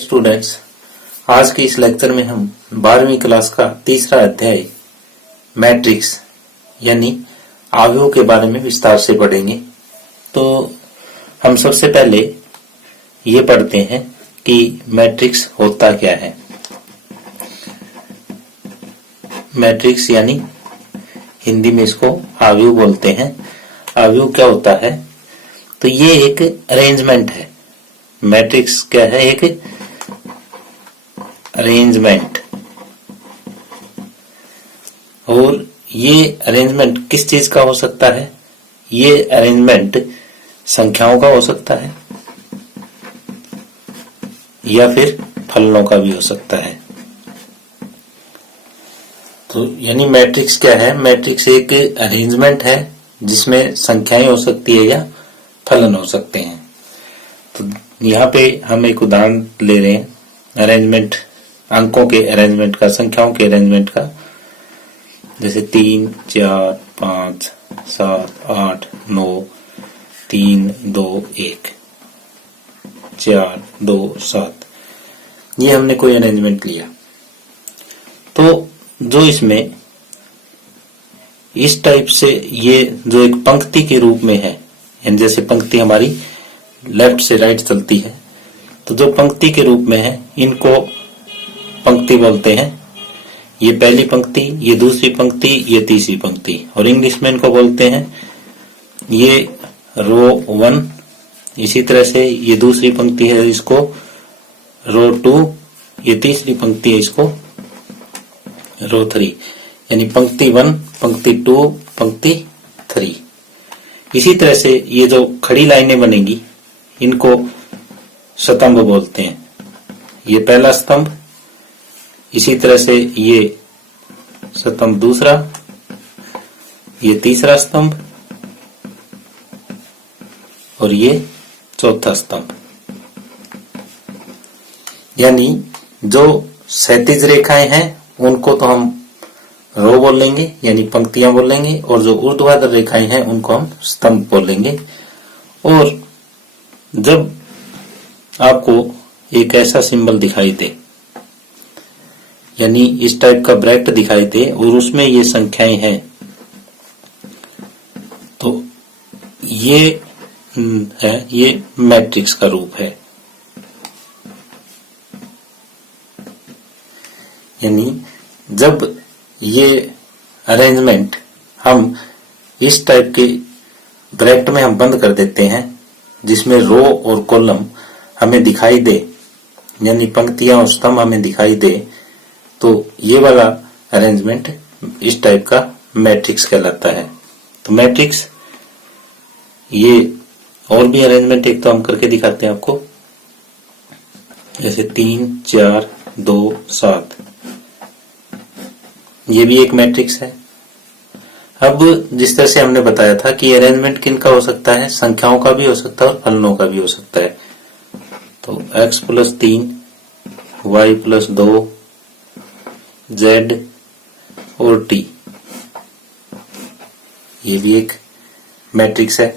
Students, आज के इस लेक्चर में हम 12वीं क्लास का तीसरा अध्याय मैट्रिक्स यानी अवयव के बारे में विस्तार से पढ़ेंगे। तो हम सबसे पहले ये पढ़ते हैं कि मैट्रिक्स होता क्या है। मैट्रिक्स यानी हिंदी में इसको अवयव बोलते हैं। अवयव क्या होता है? तो ये एक अरेंजमेंट है। मैट्रिक्स क्या है? एक अरेंजमेंट। और ये अरेंजमेंट किस चीज का हो सकता है? ये अरेंजमेंट संख्याओं का हो सकता है या फिर फलनों का भी हो सकता है। तो यानी मैट्रिक्स क्या है? मैट्रिक्स एक अरेंजमेंट है जिसमें संख्याएं हो सकती है या फलन हो सकते हैं। तो यहाँ पे हम एक उदाहरण ले रहे हैं अरेंजमेंट, अंकों के अरेंजमेंट का, संख्याओं के अरेंजमेंट का। जैसे 3, 4, 5, 7, 8, 9, 3, 2, 1, 4, 2, 7, ये हमने कोई अरेंजमेंट लिया। तो जो इसमें इस टाइप से ये जो एक पंक्ति के रूप में है, यानी जैसे पंक्ति हमारी लेफ्ट से राइट चलती है, तो जो पंक्ति के रूप में है इनको पंक्ति बोलते हैं। ये पहली पंक्ति, ये दूसरी पंक्ति, ये तीसरी पंक्ति, और इंग्लिश में इनको बोलते हैं ये रो 1। इसी तरह से ये दूसरी पंक्ति है, इसको रो 2, ये तीसरी पंक्ति है, इसको रो 3, यानी पंक्ति 1, पंक्ति 2, पंक्ति 3। इसी तरह से ये जो खड़ी लाइनें बनेगी इनको स्तंभ बोलते हैं। ये पहला स्तंभ, इसी तरह से ये स्तंभ दूसरा, ये तीसरा स्तंभ, और ये चौथा स्तंभ। यानी जो क्षैतिज रेखाएं हैं उनको तो हम रो बोलेंगे यानी पंक्तियां बोलेंगे, और जो ऊर्ध्वाधर रेखाएं हैं उनको हम स्तंभ बोलेंगे। और जब आपको एक ऐसा सिंबल दिखाई दे, यानी इस टाइप का ब्रैकेट दिखाई दे और उसमें ये संख्याएं हैं, तो ये है, ये मैट्रिक्स का रूप है। यानी जब ये अरेंजमेंट हम इस टाइप के ब्रैकेट में हम बंद कर देते हैं जिसमें रो और कॉलम हमें दिखाई दे, यानी पंक्तियां और स्तंभ हमें दिखाई दे, तो ये वाला अरेंजमेंट इस टाइप का मैट्रिक्स कहलाता है। तो मैट्रिक्स ये और भी अरेंजमेंट एक तो हम करके दिखाते हैं आपको, जैसे 3, 4, 2, 7, ये भी एक मैट्रिक्स है। अब जिस तरह से हमने बताया था कि अरेंजमेंट किन का हो सकता है, संख्याओं का भी हो सकता है और फलनों का भी हो सकता है। तो x + 3, y + 2, z और t, ये भी एक मैट्रिक्स है।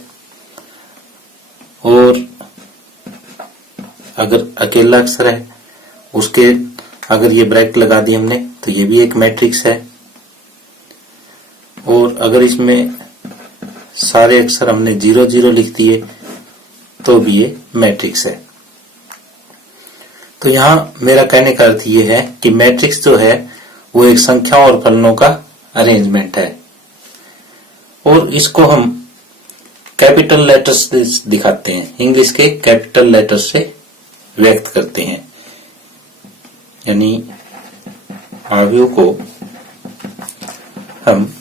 और अगर अकेला अक्षर है उसके अगर ये ब्रैकेट लगा दी हमने तो ये भी एक मैट्रिक्स है। और अगर इसमें सारे अक्षर हमने 0 0 लिख दिए तो भी ये मैट्रिक्स है। तो यहाँ मेरा कहने का अर्थ ये है कि मैट्रिक्स जो है वो एक संख्याओं और फलनों का अरेंजमेंट है, और इसको हम कैपिटल लेटर्स से दिखाते हैं, इंग्लिश के कैपिटल लेटर्स से व्यक्त करते हैं। यानी अवयव को हम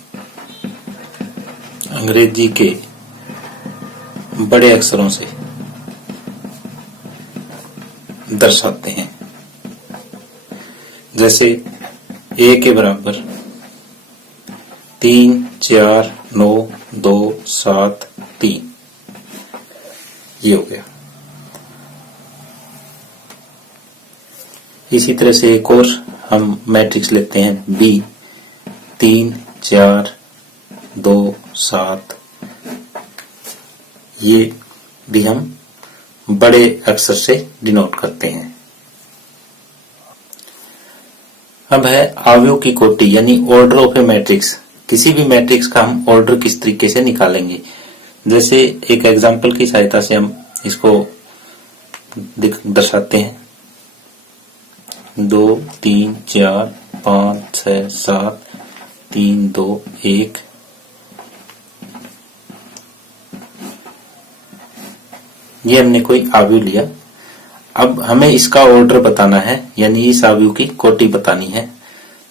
अंग्रेजी के बड़े अक्षरों से दर्शाते हैं। जैसे a के बराबर 3, 4, 9, 2, 7, 3, ये हो गया। इसी तरह से एक और हम मैट्रिक्स लेते हैं b, 3, 4, 2, 7, ये भी हम बड़े अक्षर से डिनोट करते हैं। अब है अवयव की कोटि यानी ऑर्डर ऑफ ए मैट्रिक्स। किसी भी मैट्रिक्स का हम ऑर्डर किस तरीके से निकालेंगे, जैसे एक एग्जांपल की सहायता से हम इसको दर्शाते हैं। 2 3 4 5 6 7 3 2 1। ये हमने कोई अवयव लिया। अब हमें इसका ऑर्डर बताना है यानी इस अवयव की कोटि बतानी है।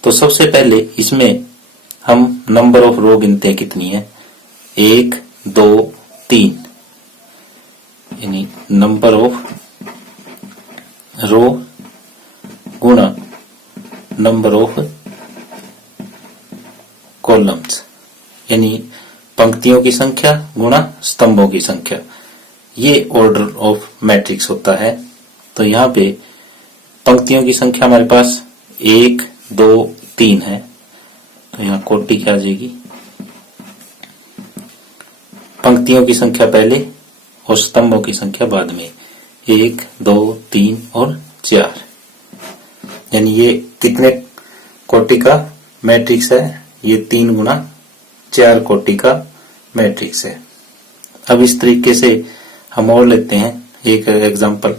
तो सबसे पहले इसमें हम नंबर ऑफ रो गिनते हैं कितनी है। 1 2 3 यानी नंबर ऑफ रो गुणा नंबर ऑफ कॉलम्स यानी पंक्तियों की संख्या गुणा स्तंभों की संख्या। ये ऑर्डर ऑफ मैट्रिक्स होता है। तो यहाँ पे पंक्तियों की संख्या हमारे पास 1 2 3 है, तो यहाँ कोटि क्या आ जाएगी, पंक्तियों की संख्या पहले और स्तंभों की संख्या बाद में। 1 2 3 और 4 यानी ये कितने कोटि का मैट्रिक्स है, ये 3 गुना 4 कोटि का मैट्रिक्स है। अब इस तरीके से हम और लेते हैं एक एग्जांपल,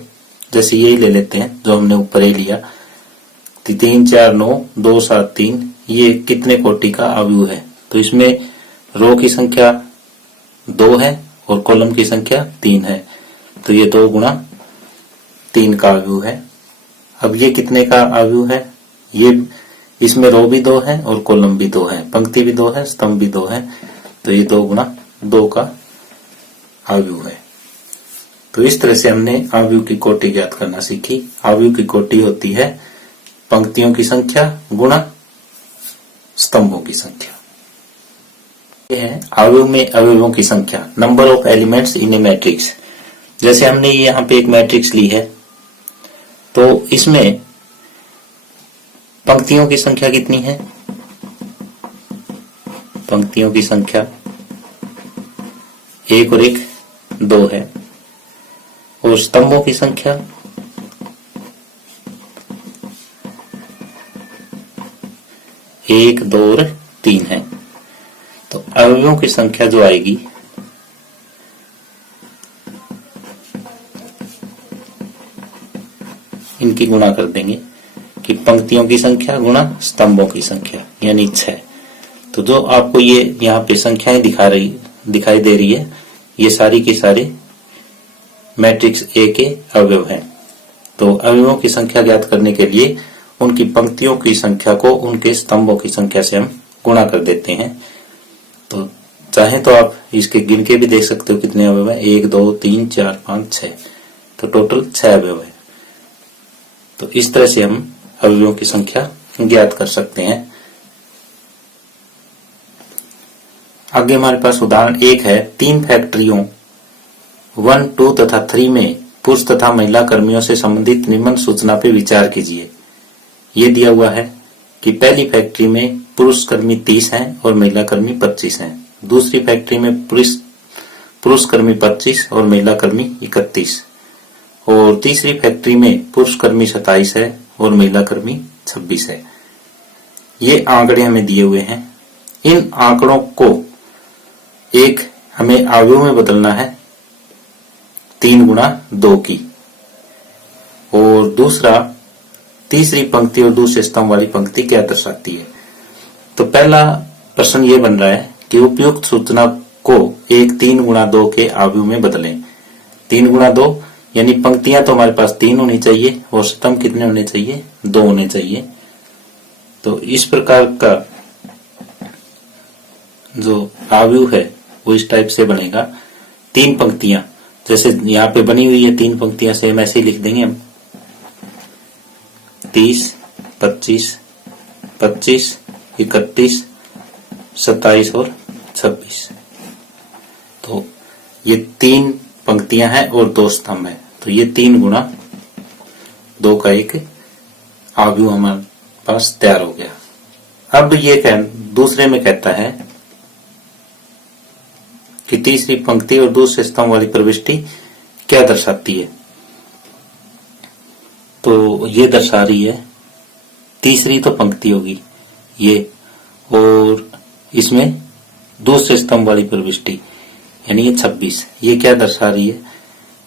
जैसे यही ले लेते हैं जो हमने ऊपर ही लिया। 3 4 9 2 7 3 ये कितने कोटि का अवयव है। तो इसमें रो की संख्या 2 है और कॉलम की संख्या 3 है, तो ये 2 गुना 3 का अवयव है। अब ये कितने का अवयव है, ये इसमें रो भी 2 है और कॉलम भी 2 है, पंक्ति भी 2 है, स्तंभ भी 2 है, तो ये 2 गुना 2 का अवयव है। तो इस तरह से हमने अवयव की कोटि ज्ञात करना सीखी। अवयव की कोटि होती है पंक्तियों की संख्या गुणा स्तंभों की संख्या। यह है अवयव में अवयवों की संख्या, number of elements in A matrix. जैसे हमने ये यहाँ पे एक मैट्रिक्स ली है, तो इसमें पंक्तियों की संख्या कितनी है, पंक्तियों की संख्या 1 और 1 2 है, और स्तंभों की संख्या 1 2 और 3 है। तो अवयवों की संख्या जो आएगी इनकी गुणा कर देंगे कि पंक्तियों की संख्या गुणा स्तंभों की संख्या यानी 6। तो जो आपको ये यहाँ पे संख्याएं दिखाई दे रही है, ये सारी की सारे मैट्रिक्स ए के अवयव हैं। तो अवयवों की संख्या ज्ञात करने के लिए उनकी पंक्तियों की संख्या को उनके स्तंभों की संख्या से हम गुणा कर देते हैं। तो चाहे तो आप इसके गिन के भी देख सकते हो कितने अवयव है, 1 2 3 4 5 6, तो टोटल 6 अवयव है। तो इस तरह से हम अवयवों की संख्या ज्ञात कर सकते हैं। आगे हमारे पास उदाहरण 1 है, 3 फैक्ट्रियों 1 2 तथा 3 में पुरुष तथा महिला कर्मियों से संबंधित निम्न सूचना पे विचार कीजिए। ये दिया हुआ है कि पहली फैक्ट्री में पुरुष कर्मी 30 हैं और महिला कर्मी 25 हैं। दूसरी फैक्ट्री में पुरुष कर्मी 25 और महिला कर्मी 31, और तीसरी फैक्ट्री में पुरुष कर्मी 27 है और महिला कर्मी 26 है। ये आंकड़े हमें दिए हुए हैं। इन आंकड़ों को एक हमें अवयव में बदलना है 3 गुना 2 की, और दूसरा तीसरी पंक्ति और दूसरे स्तंभ वाली पंक्ति क्या दर्शाती है। तो पहला प्रश्न ये बन रहा है कि उपयुक्त सूचना को एक 3 गुना 2 के अवयव में बदलें। 3 गुना 2 यानी पंक्तियां तो हमारे पास 3 होनी चाहिए और स्तंभ कितने होने चाहिए, 2 होने चाहिए। तो इस प्रकार का जो अवयव है वो इस टाइप से बनेगा। 3 पंक्तियां जैसे यहाँ पे बनी हुई है, 3 पंक्तियां सेम ऐसे ही लिख देंगे हम, 30 25 25 31 27 और 26। तो ये 3 पंक्तियां हैं और 2 स्तंभ है, तो ये 3 गुना 2 का एक अवयव हमारे पास तैयार हो गया। अब ये दूसरे में कहता है कि तीसरी पंक्ति और दूसरे स्तंभ वाली प्रविष्टि क्या दर्शाती है। तो ये दर्शा रही है तीसरी तो पंक्ति होगी ये, और इसमें दूसरे स्तंभ वाली प्रविष्टि यानी ये 26। ये क्या दर्शा रही है?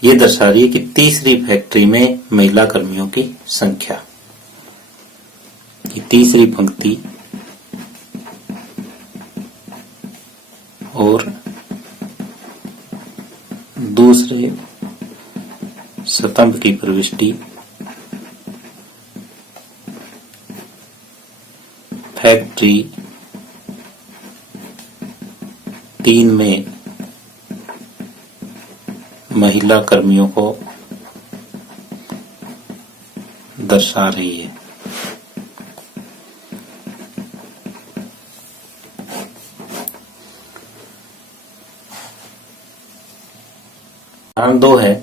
ये दर्शा रही है कि तीसरी फैक्ट्री में महिला कर्मियों की संख्या। ये तीसरी पंक्ति और दूसरे स्तंभ की प्रविष्टि फैक्ट्री 3 में महिला कर्मियों को दर्शा रही है। उदाहरण 2 है,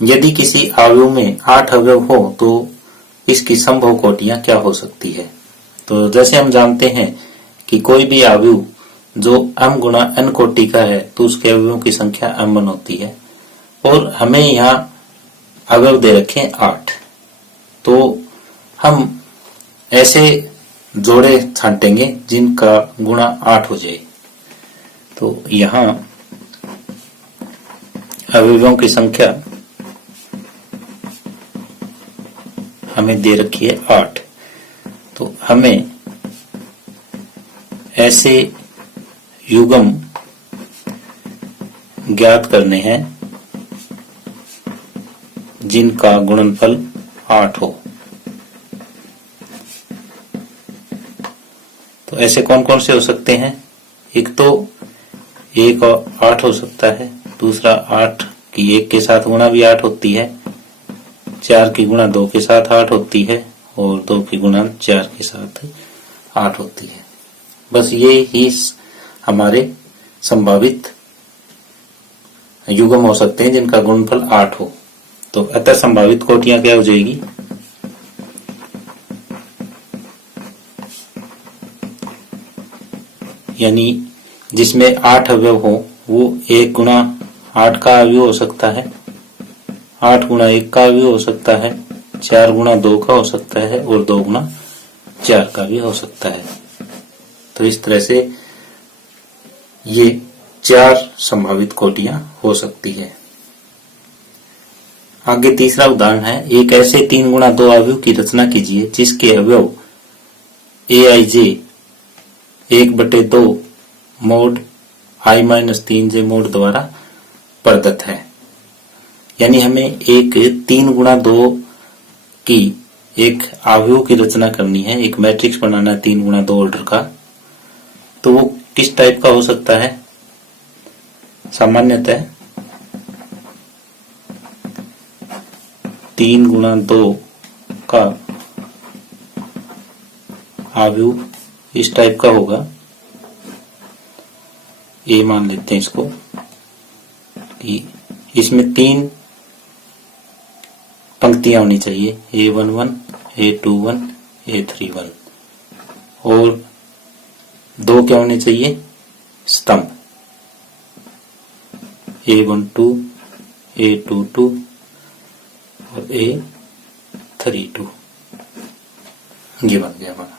यदि किसी अवयव में 8 अवयव हो तो इसकी संभव कोटियां क्या हो सकती है? तो जैसे हम जानते हैं कि कोई भी अवयव जो m गुणा n कोटि का है तो उसके अवयवों की संख्या m1 होती है, और हमें यहाँ अवयव दे रखे हैं 8। तो हम ऐसे जोड़े छांटेंगे जिनका गुणा 8 हो जाए। तो यहाँ अवयवों की संख्या हमें दे रखी है 8। तो हमें ऐसे युग्म ज्ञात करने हैं जिनका गुणनफल 8 हो। तो ऐसे कौन कौन से हो सकते हैं? एक तो 1 और 8 हो सकता है, दूसरा 8 की 1 के साथ गुणा भी 8 होती है, 4 की गुणा 2 के साथ 8 होती है, और 2 की गुणा 4 के साथ 8 होती है। बस ये ही हमारे संभावित युग्म हो सकते हैं जिनका गुणनफल 8 हो। तो अतः संभावित कोटियां क्या हो जाएगी? यानी जिसमें 8 अवयव हो वो 1 गुणा 8 का अवयव हो सकता है, 8 गुणा 1 का अवयव हो सकता है, 4 गुणा 2 का हो सकता है, और 2 गुणा 4 का भी हो सकता है। तो इस तरह से ये 4 संभावित कोटियां हो सकती है। आगे तीसरा उदाहरण है, एक ऐसे 3 गुणा 2 अवयव की रचना कीजिए जिसके अवयव aij 1/2 मोड i-3j मोड द्वारा प्रदत्त है। यानी हमें एक 3 गुणा 2 की एक अवयव की रचना करनी है, एक मैट्रिक्स बनाना है 3 गुणा 2 ऑर्डर का। तो वो किस टाइप का हो सकता है? सामान्यतः 3 गुणा 2 का अवयव इस टाइप का होगा। ए मान लेते हैं इसको कि इसमें 3 पंक्तियां होनी चाहिए, A11, A21, A31, और 2 क्या होने चाहिए? स्तंभ A12, A22 और A32। ये बन गया हमारा।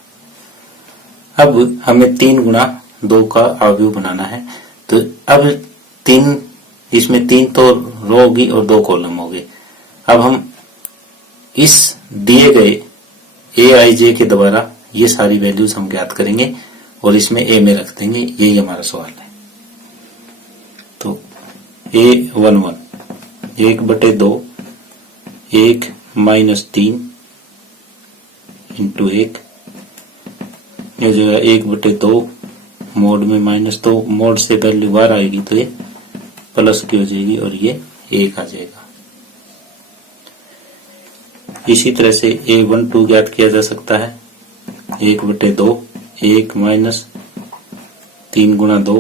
अब हमें 3 गुणा 2 का अवयव बनाना है। तो अब 3, इसमें 3 तो रो होगी और 2 कॉलम हो गए। अब हम इस दिए गए aij के द्वारा ये सारी वैल्यूज हम ज्ञात करेंगे और इसमें a में रख देंगे। यही हमारा सवाल है। तो A11 1/2 1 - 3 इंटू 1, ये जो है 1/2 मोड में -2 मोड से वैल्यू बाहर आएगी तो ये प्लस की हो जाएगी और ये 1 आ जाएगा। इसी तरह से A12 ज्ञात किया जा सकता है 1/2 1 - 3 गुणा 2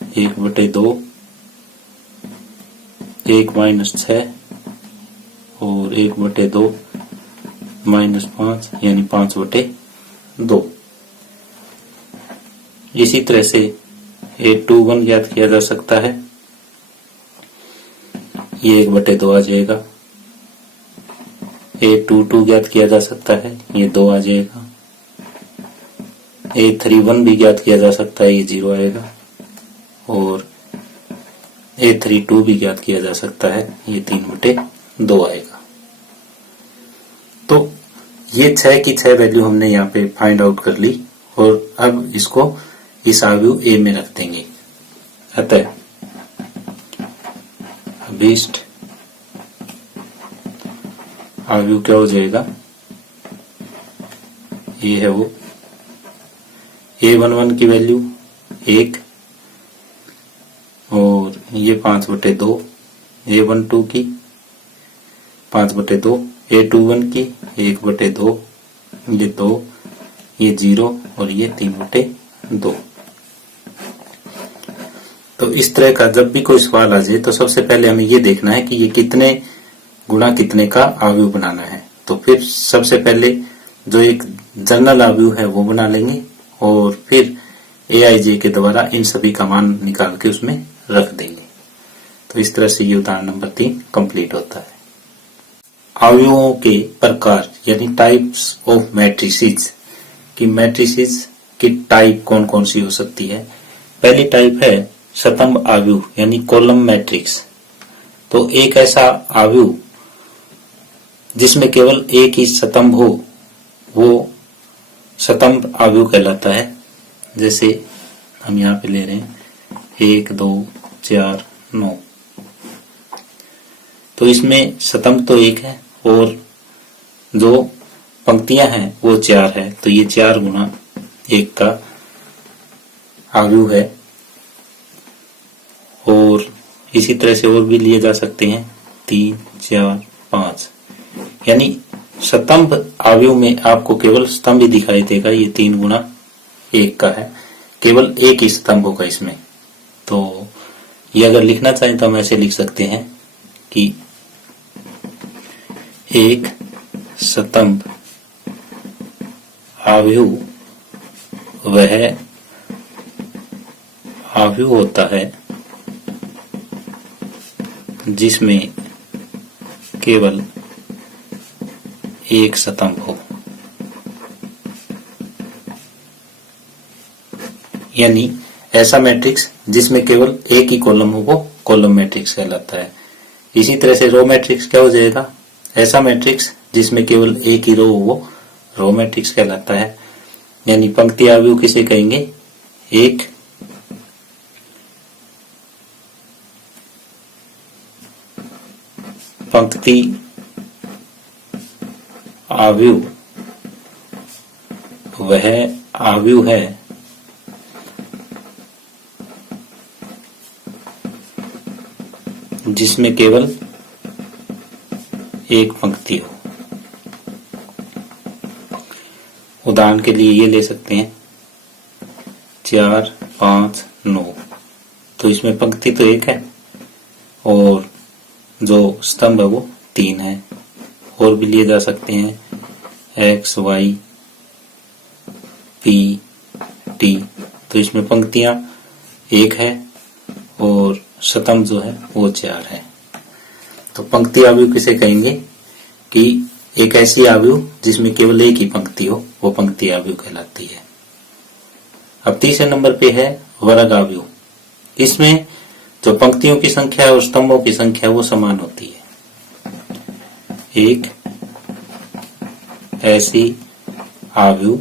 1/2 1 - 6 और 1/2 -5 यानी 5/2। इसी तरह से A21 ज्ञात किया जा सकता है, ये 1/2 आ जाएगा। A22 ज्ञात किया जा सकता है, ये 2 आ जाएगा। A31 भी ज्ञात किया जा सकता है, ये 0 आएगा। और A32 भी ज्ञात किया जा सकता है, ये 3/2 आएगा। तो ये 6 की 6 वैल्यू हमने यहाँ पे फाइंड आउट कर ली और अब इसको इस आव्यूह A में रख देंगे। अतः अभीष्ट आव्यूह क्या हो जाएगा, ये है वो A11 की वैल्यू 1 और ये 5/2, A12 की 5/2, A21 की 1/2, ये 2, ये 0 और ये 3/2। तो इस तरह का जब भी कोई सवाल आ जाए तो सबसे पहले हमें ये देखना है कि ये कितने गुणा कितने का आव्यूह बनाना है। तो फिर सबसे पहले जो एक जनरल आव्यूह है वो बना लेंगे और फिर AIJ के द्वारा इन सभी का मान निकाल के उसमें रख देंगे। तो इस तरह से ये उदाहरण नंबर 3 कंप्लीट होता है। आव्यूहों के प्रकार यानी टाइप्स ऑफ मैट्रिसेस कि मैट्रिसेस की टाइप कौन कौन सी हो सकती है। पहली टाइप है स्तंभ आव्यूह यानी कॉलम मैट्रिक्स। तो एक ऐसा आव्यूह जिसमें केवल एक ही स्तंभ हो वो स्तंभ आव्यूह कहलाता है। जैसे हम यहाँ पे ले रहे हैं 1 2 4 9। तो इसमें स्तंभ तो एक है और जो पंक्तियां हैं वो 4 है। तो ये 4 गुना 1 का आव्यूह है। और इसी तरह से और भी लिए जा सकते हैं 3 4 5। यानी स्तंभ आव्यूह में आपको केवल स्तंभ ही दिखाई देगा। ये 3 गुना 1 का है, केवल एक ही स्तंभ होगा इसमें। तो ये अगर लिखना चाहें तो हम ऐसे लिख सकते हैं कि एक स्तंभ आव्यूह वह आव्यूह होता है जिसमें केवल एक स्तंभ हो। यानी ऐसा मैट्रिक्स जिसमें केवल एक ही कॉलम हो वो कॉलम मैट्रिक्स कहलाता है। इसी तरह से रो मैट्रिक्स क्या हो जाएगा, ऐसा मैट्रिक्स जिसमें केवल एक ही रो हो वो रो मैट्रिक्स कहलाता है। यानी पंक्ति आव्यूह किसे कहेंगे, एक पंक्ति आव्यूह वह आव्यूह है जिसमें केवल एक पंक्ति हो। उदाहरण के लिए ये ले सकते हैं 4 5 9। तो इसमें पंक्ति तो एक है और जो स्तंभ है वो 3 है। और भी लिए जा सकते हैं X Y P T। तो इसमें पंक्तियां एक है और स्तंभ जो है वो 4 है। तो पंक्ति आव्यूह किसे कहेंगे कि एक ऐसी आव्यूह जिसमें केवल एक ही पंक्ति हो वो पंक्ति आव्यूह कहलाती है। अब तीसरे नंबर पे है वर्ग आव्यूह। इसमें जो पंक्तियों की संख्या और स्तंभों की संख्या वो समान होती है। एक ऐसी आव्यूह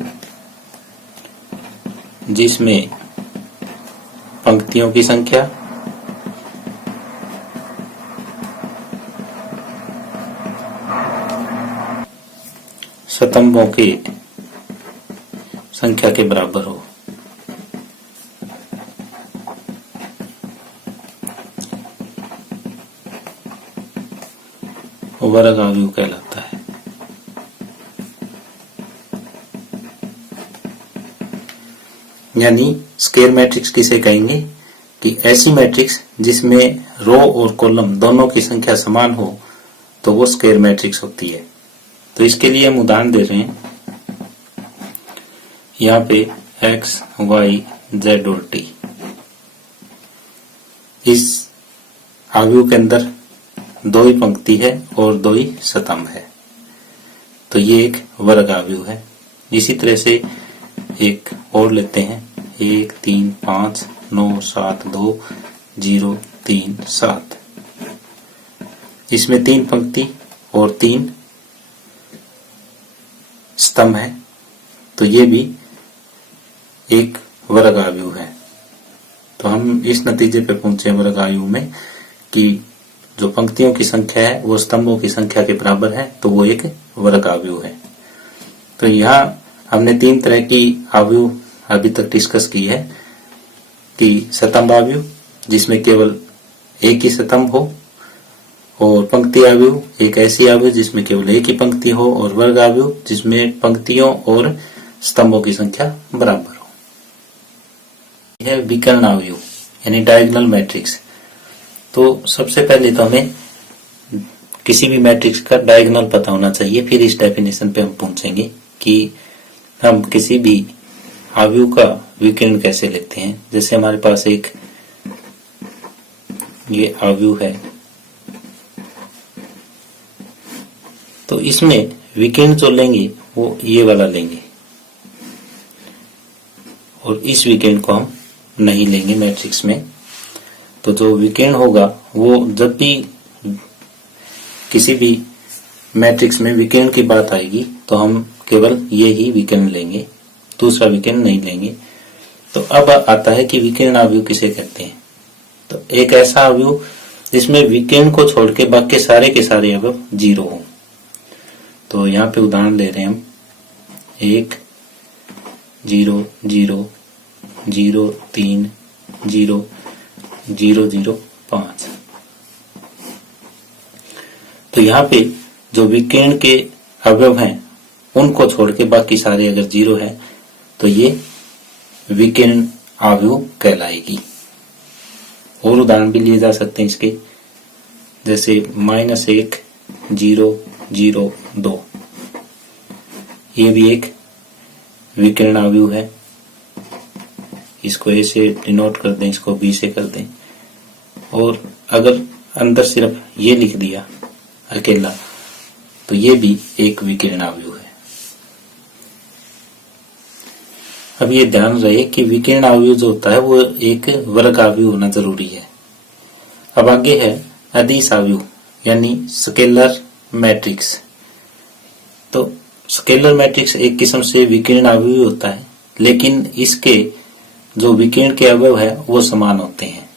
जिसमें पंक्तियों की संख्या स्तंभों की संख्या के बराबर हो। वर्ग आव्यूह कहलाता है। यानी स्क्वायर मैट्रिक्स किसे कहेंगे कि ऐसी मैट्रिक्स जिसमें रो और कॉलम दोनों की संख्या समान हो तो वो स्क्वायर मैट्रिक्स होती है। तो इसके लिए हम उदाहरण दे रहे हैं यहाँ पे X Y Z और T। इस आव्यूह के अंदर 2 ही पंक्ति है और 2 ही स्तंभ है। तो ये एक वर्ग अवयव है। इसी तरह से एक और लेते हैं, 1 3 5 9 7 2 0 3 7। इसमें 3 पंक्ति और 3 स्तंभ है, तो ये भी एक वर्ग अवयव है। तो हम इस नतीजे पे पहुंचे वर्ग अवयव में कि जो पंक्तियों की संख्या है वो स्तंभों की संख्या के बराबर है, तो वो एक वर्ग अवयव है। तो यहाँ हमने 3 तरह की अवयव अभी तक डिस्कस की है कि स्तंभ अवयव जिसमें केवल एक ही स्तंभ हो, और पंक्ति अवयव एक ऐसी अवयव जिसमें केवल एक ही पंक्ति हो, और वर्ग अवयव जिसमें पंक्तियों और स्तंभों की संख्या बराबर हो। यह विकर्ण अवयव यानी डायगोनल मैट्रिक्स। तो सबसे पहले तो हमें किसी भी मैट्रिक्स का डायगोनल पता होना चाहिए, फिर इस डेफिनेशन पे हम पहुंचेंगे कि हम किसी भी अवयव का विकर्ण कैसे लेते हैं। जैसे हमारे पास एक ये अवयव है, तो इसमें विकर्ण जो लेंगे वो ये वाला लेंगे, और इस विकर्ण को हम नहीं लेंगे मैट्रिक्स में। तो जो विकर्ण होगा वो जब भी किसी भी मैट्रिक्स में विकर्ण की बात आएगी तो हम केवल ये ही विकर्ण लेंगे, दूसरा विकर्ण नहीं लेंगे। तो अब आता है कि विकर्ण अवयव किसे कहते हैं। तो एक ऐसा अवयव जिसमें विकर्ण को छोड़ के बाकी सारे के सारे अवयव 0 हो। तो यहाँ पे उदाहरण ले रहे हैं हम 1 0 0 0 3 0 0 0 5। तो यहाँ पे जो विकर्ण के अवयव हैं उनको छोड़ के बाकी सारे अगर 0 है तो ये विकर्ण अवयव कहलाएगी। और उदाहरण भी लिए जा सकते हैं इसके, जैसे -1 0 0 2, ये भी एक विकर्ण अवयव है। इसको ए से डिनोट कर दें, इसको बी से कर दें, और अगर अंदर सिर्फ ये लिख दिया अकेला तो ये भी एक विकर्ण अवयव है। अब ये ध्यान रहे कि विकर्ण अवयव जो होता है वो एक वर्ग अवयव होना जरूरी है। अब आगे है अदिश अवयव यानी स्केलर मैट्रिक्स। तो स्केलर मैट्रिक्स एक किस्म से विकर्ण अवयव होता है, लेकिन इसके जो विकर्ण के अवयव है वो समान होते हैं।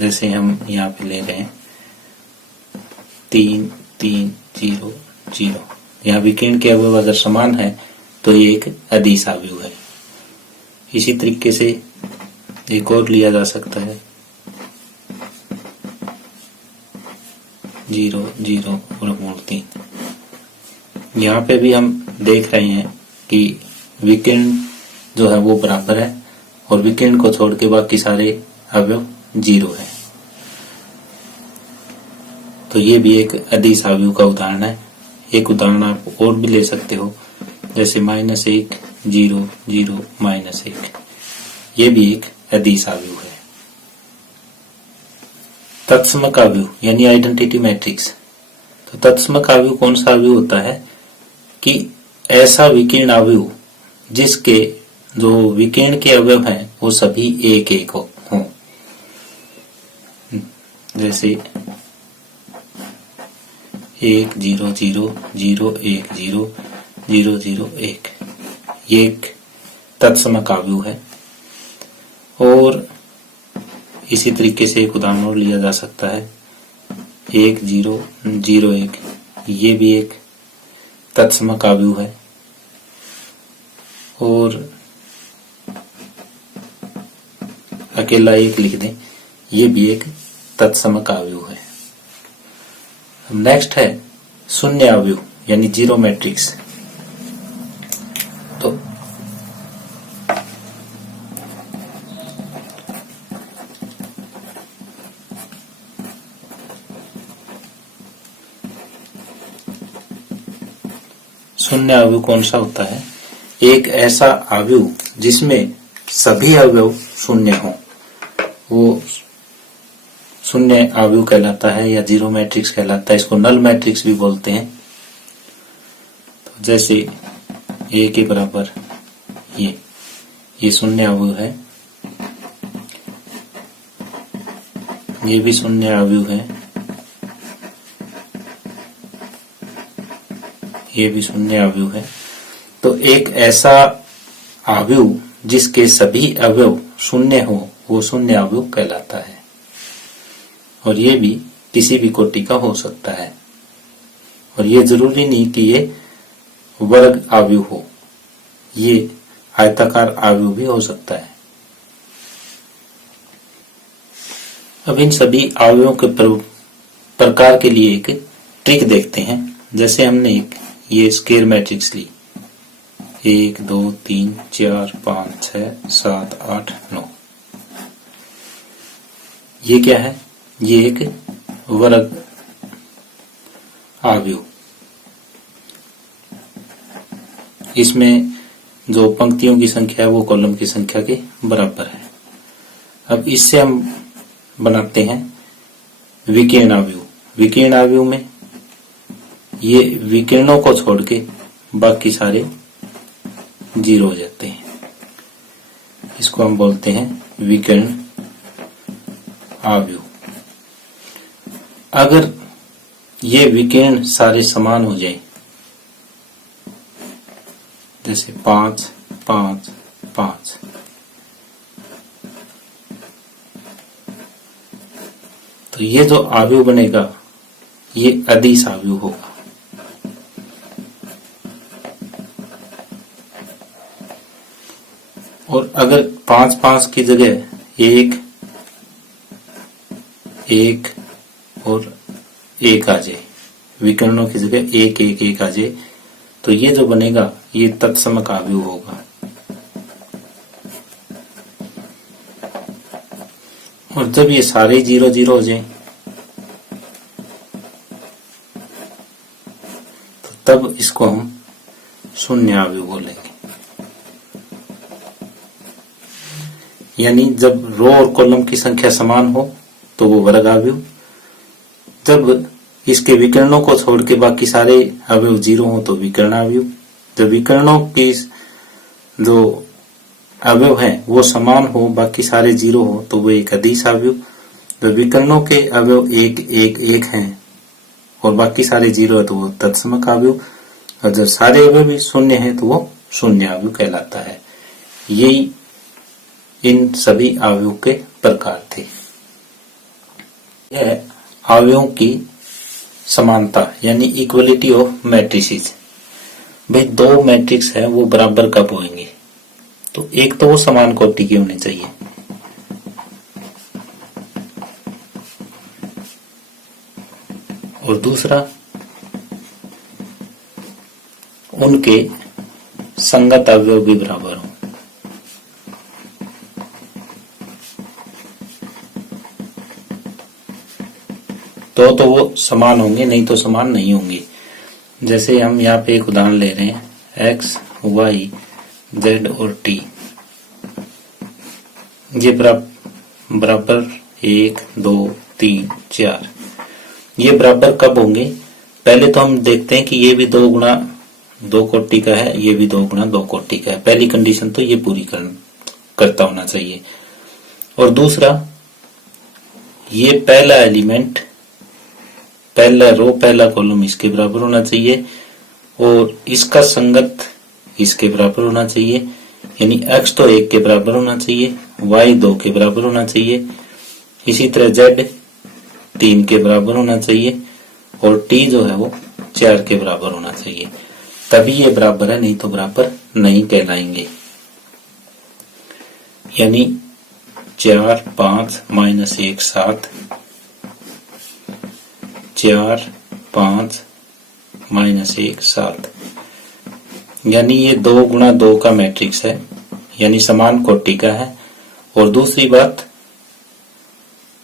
जैसे हम यहाँ पे ले रहे हैं 3 3 0 0, यहाँ विकर्ण के अवयव अगर समान है तो ये एक अदिश अवयव है। इसी तरीके से एक और लिया जा सकता है 0 0 वर्गमूल 3। यहाँ पे भी हम देख रहे हैं कि विकर्ण जो है वो बराबर है और विकर्ण को छोड़ के बाकी सारे अवयव 0 है। तो ये भी एक अदिश अवयव का उदाहरण है। एक उदाहरण आप और भी ले सकते हो, जैसे -1 0 0 -1, ये भी एक अदिश अवयव है। तत्समक अवयव यानी आइडेंटिटी मैट्रिक्स। तो तत्समक अवयव कौन सा अवयव होता है कि ऐसा विकर्ण अवयव जिसके जो विकर्ण के अवयव हैं वो सभी एक एक हों। जैसे 1 0 0 0 1 0 0 0 1, ये एक तत्समक अवयव है। और इसी तरीके से एक उदाहरण और लिया जा सकता है 1 0 0 1, ये भी एक तत्समक अवयव है। और अकेला 1 लिख दें, ये भी एक तत्समक अवयव है। नेक्स्ट है शून्य अवयव यानी जीरो मैट्रिक्स। तो शून्य अवयव कौन सा होता है? एक ऐसा अवयव जिसमें सभी अवयव शून्य हों, वो शून्य अवयव कहलाता है या जीरो मैट्रिक्स कहलाता है। इसको नल मैट्रिक्स भी बोलते हैं। जैसे ए के बराबर ये शून्य अवयव है, ये भी शून्य अवयव है, ये भी शून्य अवयव है। तो एक ऐसा अवयव जिसके सभी अवयव शून्य हो वो शून्य अवयव कहलाता है। और ये भी किसी भी कोटि का हो सकता है, और ये जरूरी नहीं कि ये वर्ग अवयव हो, ये आयताकार अवयव भी हो सकता है। अब इन सभी अवयवों के प्रकार के लिए एक ट्रिक देखते हैं। जैसे हमने ये स्क्वायर मैट्रिक्स ली, 1 2 3 4 5 6 7 8 9, ये क्या है? ये एक वर्ग अवयव। इसमें जो पंक्तियों की संख्या है वो कॉलम की संख्या के बराबर है। अब इससे हम बनाते हैं विकर्ण अवयव। विकर्ण अवयव में ये विकर्णों को छोड़ के बाकी सारे 0 हो जाते हैं। इसको हम बोलते हैं विकर्ण अवयव। अगर ये विकर्ण सारे समान हो जाए, जैसे 5 5 5, तो ये जो अवयव बनेगा ये अदिश अवयव होगा। और अगर 5 5 की जगह 1 1 और 1 आ जाए, विकर्णों की जगह 1 1 1 आ जाए, तो ये जो बनेगा ये तत्समक अवयव होगा। और जब ये सारे 0 0 हो जाए तो तब इसको हम शून्य अवयव बोलेंगे। यानी जब रो और कॉलम की संख्या समान हो तो वो वर्ग अवयव, जब इसके विकर्णों को छोड़ के बाकी सारे अवयव 0 हो तो विकर्ण अवयव, जब विकर्णों की जो अवयव है वो समान हो बाकी सारे 0 हो तो वो एक अदिश अवयव, जब विकर्णों के अवयव 1 1 1 हैं और बाकी सारे 0 है तो वो तत्समक अवयव, और जब सारे अवयव शून्य हैं तो वो शून्य अवयव कहलाता है। यही इन सभी अवयवों के प्रकार थे। यह अवयवों की समानता यानी इक्वलिटी ऑफ मैट्रिसेस। भाई दो मैट्रिक्स है वो बराबर कब होंगे? तो एक तो वो समान कोटि के होने चाहिए, और दूसरा उनके संगत अवयव भी बराबर हो। तो वो समान होंगे, नहीं तो समान नहीं होंगे। जैसे हम यहाँ पे एक उदाहरण ले रहे हैं, x, y, z और t, ये बराबर 1 2 3 4, ये बराबर कब होंगे? पहले तो हम देखते हैं कि ये भी 2 गुणा 2 कोटि का है, ये भी 2 गुणा 2 कोटि का है। पहली कंडीशन तो ये पूरी करता होना चाहिए। और दूसरा, ये पहला एलिमेंट, पहला रो पहला कॉलम इसके बराबर होना चाहिए, और इसका संगत इसके बराबर होना चाहिए। यानी x तो 1 के बराबर होना चाहिए, y 2 के बराबर होना चाहिए, इसी तरह z 3 के बराबर होना चाहिए, और t जो है वो 4 के बराबर होना चाहिए। तभी ये बराबर है, नहीं तो बराबर नहीं कहलाएंगे। यानी 4 5 -1 7, 4 5 -1 7, यानी ये 2 गुणा 2 का मैट्रिक्स है, यानी समान कोटि का है। और दूसरी बात,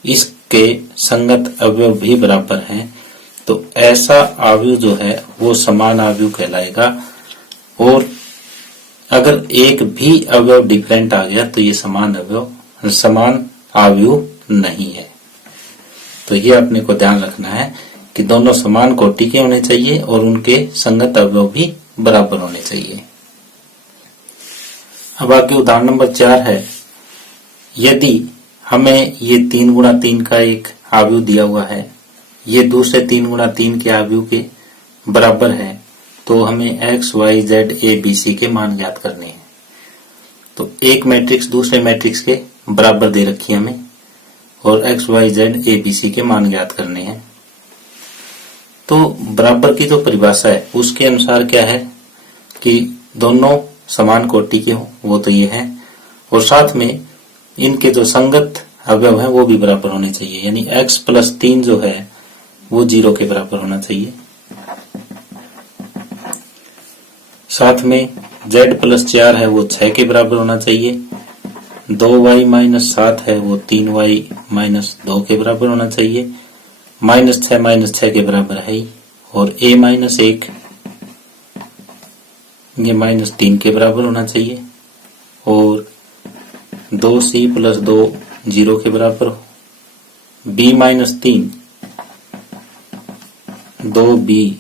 इसके संगत अवयव भी बराबर हैं, तो ऐसा अवयव जो है वो समान अवयव कहलाएगा। और अगर एक भी अवयव डिफरेंट आ गया तो ये समान अवयव नहीं है। तो ये अपने को ध्यान रखना है कि दोनों समान कोटि के होने चाहिए और उनके संगत अवयव भी बराबर होने चाहिए। अब आगे उदाहरण नंबर 4 है, यदि हमें ये 3 गुणा 3 का एक आव्यूह दिया हुआ है, ये दूसरे 3 गुणा 3 के आव्यूह के बराबर है, तो हमें x, y, z, a, b, c के मान ज्ञात करने हैं। तो एक मैट्रिक्स दूसरे मैट्रिक्स के बराबर दे रखी है हमें और x, y, z, a, b, c के मान ज्ञात करने हैं। तो बराबर की जो परिभाषा है उसके अनुसार क्या है कि दोनों समान कोटि के हो, वो तो ये है, और साथ में इनके जो संगत अवयव हैं वो भी बराबर होने चाहिए, यानी x प्लस 3 जो है वो 0 के बराबर होना चाहिए। साथ में z प्लस 4 है वो 6 के बराबर होना चाहिए, 2y माइनस 7 है वो 3y माइनस 2 के बराबर होना चाहिए, माइनस 6 के बराबर है ही, और a माइनस 1 ये माइनस 3 के बराबर होना चाहिए, और 2c प्लस 2 0 के बराबर हो, b माइनस 3 2b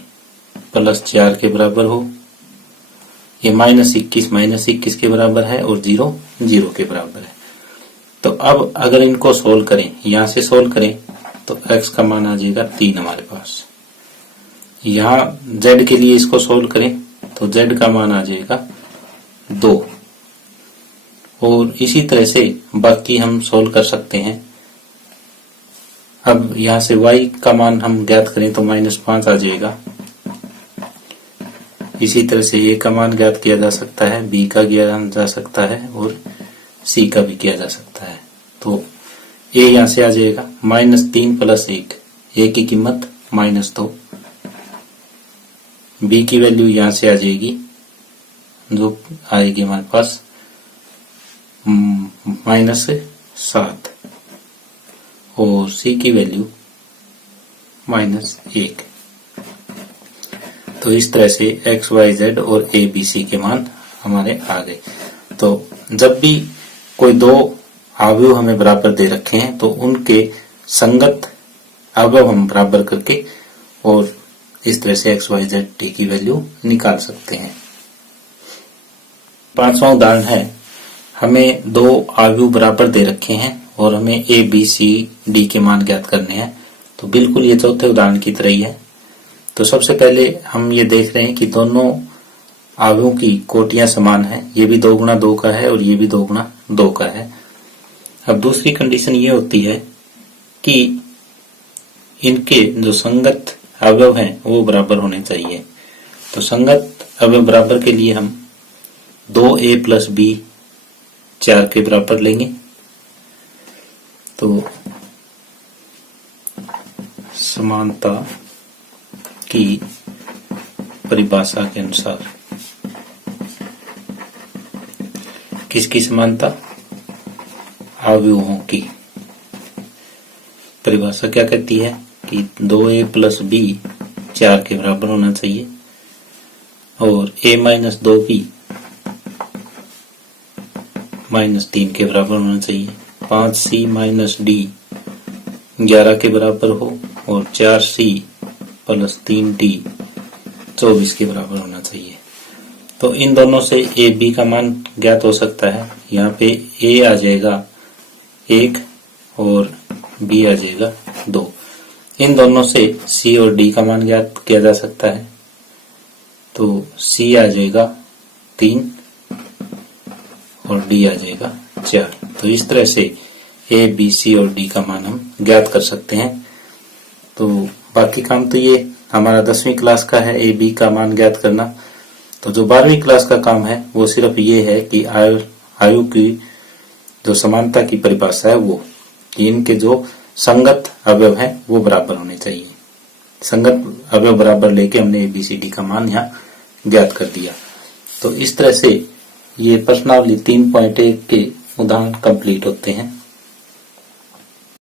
प्लस 4 के बराबर हो, ये माइनस 21 के बराबर है, और 0 0 के बराबर है। तो अब अगर इनको सोल्व करें, यहां से सोल्व करें तो x का मान आ जाएगा 3 हमारे पास। यहाँ z के लिए इसको सोल्व करें तो z का मान आ जाएगा 2, और इसी तरह से बाकी हम सोल्व कर सकते हैं। अब यहाँ से y का मान हम ज्ञात करें तो -5 आ जाएगा। इसी तरह से a का मान ज्ञात किया जा सकता है, b का ज्ञात जा सकता है, और c का भी किया जा सकता है। तो a यहाँ से आ जाएगा -3 प्लस 1, a की कीमत -2, b की वैल्यू यहाँ से आ जाएगी जो आएगी हमारे पास -7, और c की वैल्यू -1। तो इस तरह से x, y, z और a, b, c के मान हमारे आ गए। तो जब भी कोई दो अवयव हमें बराबर दे रखे हैं तो उनके संगत अवयव हम बराबर करके और इस तरह से x, y, z, t की वैल्यू निकाल सकते हैं। 5वां उदाहरण है, हमें दो अवयव बराबर दे रखे हैं और हमें a, b, c, d के मान ज्ञात करने हैं। तो बिल्कुल ये चौथे उदाहरण की तरह ही है। तो सबसे पहले हम ये देख रहे हैं कि दोनों अवयवों की कोटियां समान हैं, ये भी 2 गुणा 2 का है और ये भी 2 गुणा 2 का है। अब दूसरी कंडीशन ये होती है कि इनके जो संगत अवयव हैं वो बराबर होने चाहिए। तो संगत अवयव बराबर के लिए हम 2a प्लस b 4 के बराबर लेंगे। तो समानता की परिभाषा के अनुसार किसकी समानता? अवयवों की। परिभाषा क्या कहती है कि 2a प्लस b 4 के बराबर होना चाहिए और a माइनस 2b -3 के बराबर होना चाहिए, 5c माइनस d 11 के बराबर हो और 4c प्लस 3d 24 के बराबर होना चाहिए। तो इन दोनों से a b का मान ज्ञात हो सकता है। यहाँ पे a आ जाएगा 1 और b आ जाएगा 2। इन दोनों से c और d का मान ज्ञात किया जा सकता है। तो c आ जाएगा 3 और d आ जाएगा 4। तो इस तरह से a, b, c और d का मान हम ज्ञात कर सकते हैं। तो बाकी काम तो ये हमारा 10वीं क्लास का है, a, b का मान ज्ञात करना। तो जो 12वीं क्लास का काम है वो सिर्फ ये है कि आयु की जो समानता की परिभाषा है वो कि इनके जो संगत अवयव हैं वो बराबर होने चाहिए। संगत अवयव बराबर लेके हमने ABCD का मान यहाँ ज्ञात कर दिया। तो इस तरह से ये प्रश्नावली 3.1 के उदाहरण कंप्लीट होते हैं।